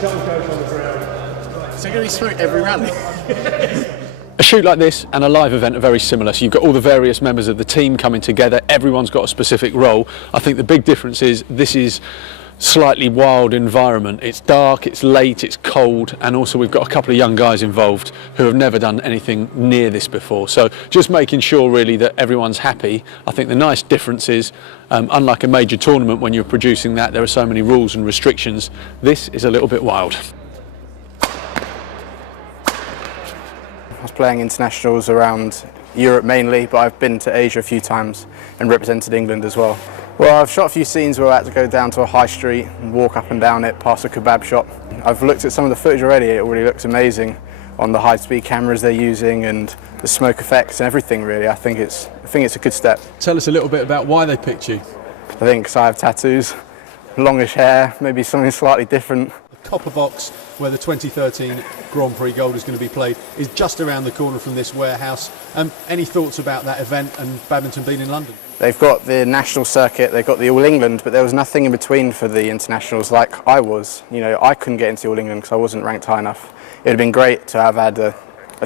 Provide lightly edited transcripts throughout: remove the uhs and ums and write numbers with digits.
So you're going to be through every rally? A shoot like this and a live event are very similar. So you've got all the various members of the team coming together. Everyone's got a specific role. I think the big difference is this is slightly wild environment. It's dark, it's late, it's cold, and also we've got a couple of young guys involved who have never done anything near this before. So just making sure really that everyone's happy. I think the nice difference is, unlike a major tournament when you're producing that, there are so many rules and restrictions. This is a little bit wild. I was playing internationals around Europe mainly, but I've been to Asia a few times and represented England as well. Well, I've shot a few scenes where I had to go down to a high street and walk up and down it past a kebab shop. I've looked at some of the footage already. It already looks amazing on the high-speed cameras they're using and the smoke effects and everything really. I think it's a good step. Tell us a little bit about why they picked you. I think because I have tattoos, longish hair, maybe something slightly different. The copper box where the 2013 Grand Prix Gold is going to be played is just around the corner from this warehouse. Any thoughts about that event and badminton being in London? They've got the national circuit, they've got the All England, but there was nothing in between for the internationals like I was. You know, I couldn't get into All England because I wasn't ranked high enough. It would have been great to have had a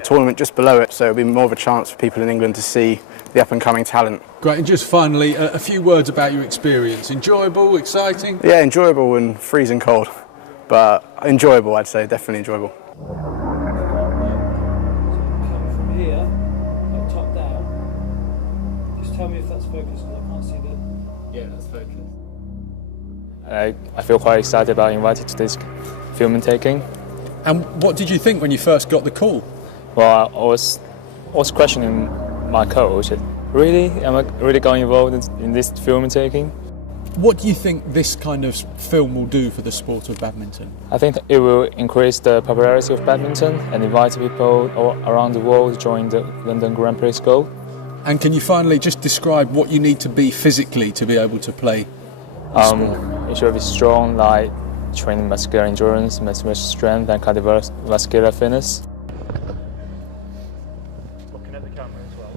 tournament just below it, so it would be more of a chance for people in England to see the up-and-coming talent. Great, and just finally, a few words about your experience. Enjoyable, exciting? Yeah, enjoyable and freezing cold, but enjoyable, I'd say, definitely enjoyable. From here, like top down, just tell me if that's focused, because I can't see the... Yeah, that's focused. I feel quite excited about being invited to this film and taking. And what did you think when you first got the call? Well, I was questioning my coach. Really? Am I really going involved in this film and taking? What do you think this kind of film will do for the sport of badminton? I think it will increase the popularity of badminton and invite people around the world to join the London Grand Prix Gold. And can you finally just describe what you need to be physically to be able to play sport? You should be strong, like training muscular endurance, muscular strength and cardiovascular fitness. Looking at the camera as well.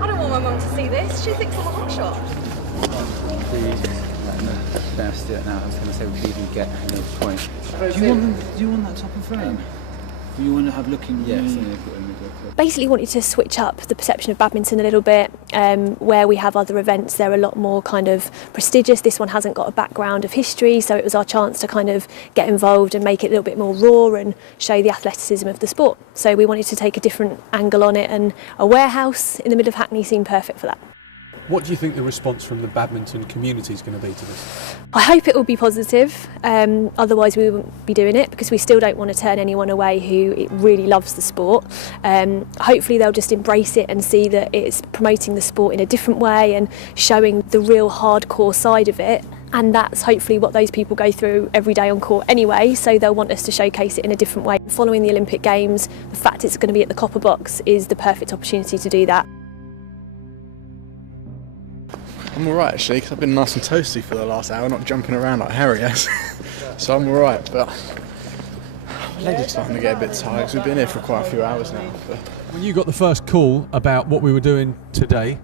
I don't want my mum to see this. She thinks I'm a hot shot. Let's do it now. I was going to say we could even get another point. Do you want that top of frame? Do you want to have looking? Yes. Basically wanted to switch up the perception of badminton a little bit. Where we have other events, they're a lot more kind of prestigious. This one hasn't got a background of history, so it was our chance to kind of get involved and make it a little bit more raw and show the athleticism of the sport. So we wanted to take a different angle on it, and a warehouse in the middle of Hackney seemed perfect for that. What do you think the response from the badminton community is going to be to this? I hope it will be positive, otherwise we wouldn't be doing it, because we still don't want to turn anyone away who really loves the sport. Hopefully they'll just embrace it and see that it's promoting the sport in a different way and showing the real hardcore side of it. And that's hopefully what those people go through every day on court anyway, so they'll want us to showcase it in a different way. Following the Olympic Games, the fact it's going to be at the Copper Box is the perfect opportunity to do that. I'm alright actually, because I've been nice and toasty for the last hour, not jumping around like Harry has. So I'm alright, but my legs are starting to get a bit tired because we've been here for quite a few hours now. But When you got the first call about what we were doing today,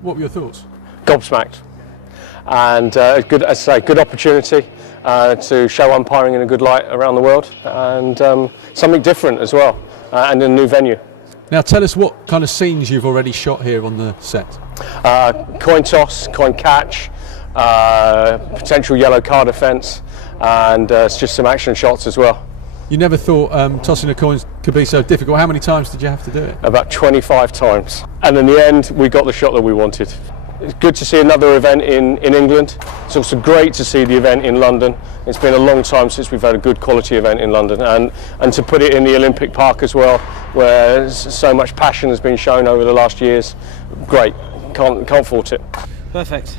what were your thoughts? Gobsmacked, and good opportunity to show umpiring in a good light around the world, and something different as well, and a new venue. Now tell us what kind of scenes you've already shot here on the set. Coin toss, coin catch, potential yellow card offence, and it's just some action shots as well. You never thought tossing a coin could be so difficult. How many times did you have to do it? About 25 times, and in the end we got the shot that we wanted. It's good to see another event in England. It's also great to see the event in London. It's been a long time since we've had a good quality event in London, and to put it in the Olympic Park as well, where so much passion has been shown over the last years. Great, can't fault it. Perfect.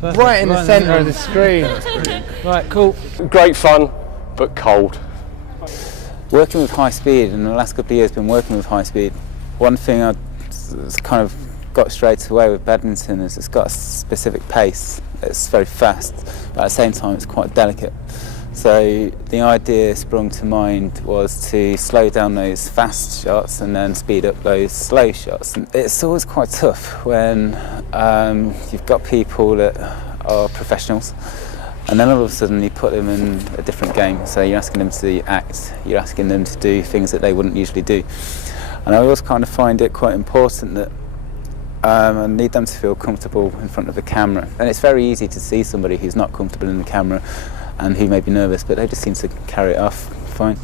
Right in the centre of the screen. Right, cool. Great fun, but cold. working with high speed, and the last couple of years been working with high speed. One thing I've kind of got straight away with badminton is it's got a specific pace. It's very fast, but at the same time it's quite delicate. So the idea sprung to mind was to slow down those fast shots and then speed up those slow shots. And it's always quite tough when you've got people that are professionals and then all of a sudden you put them in a different game. So you're asking them to act, you're asking them to do things that they wouldn't usually do. And I always kind of find it quite important that I need them to feel comfortable in front of the camera. And it's very easy to see somebody who's not comfortable in the camera and who may be nervous, but they just seem to carry it off fine.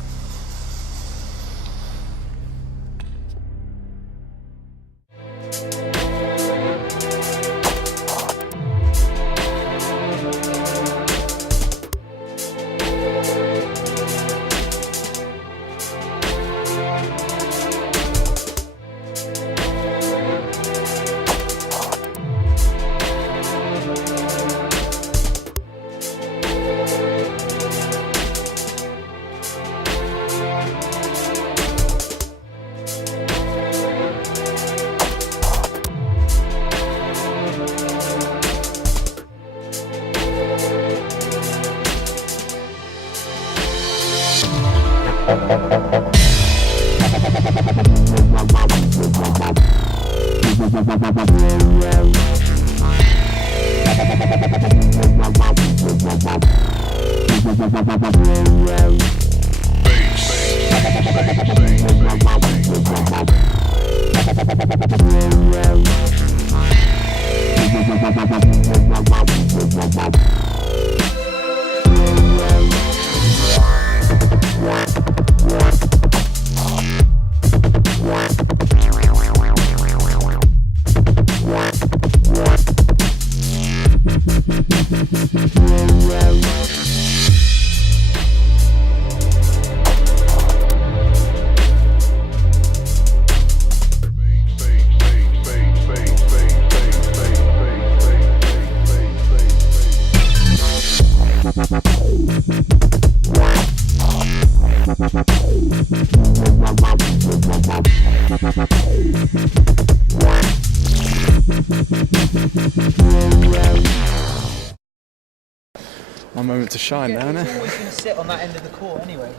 My moment to shine now, isn't it? It's always going to sit on that end of the court anyway.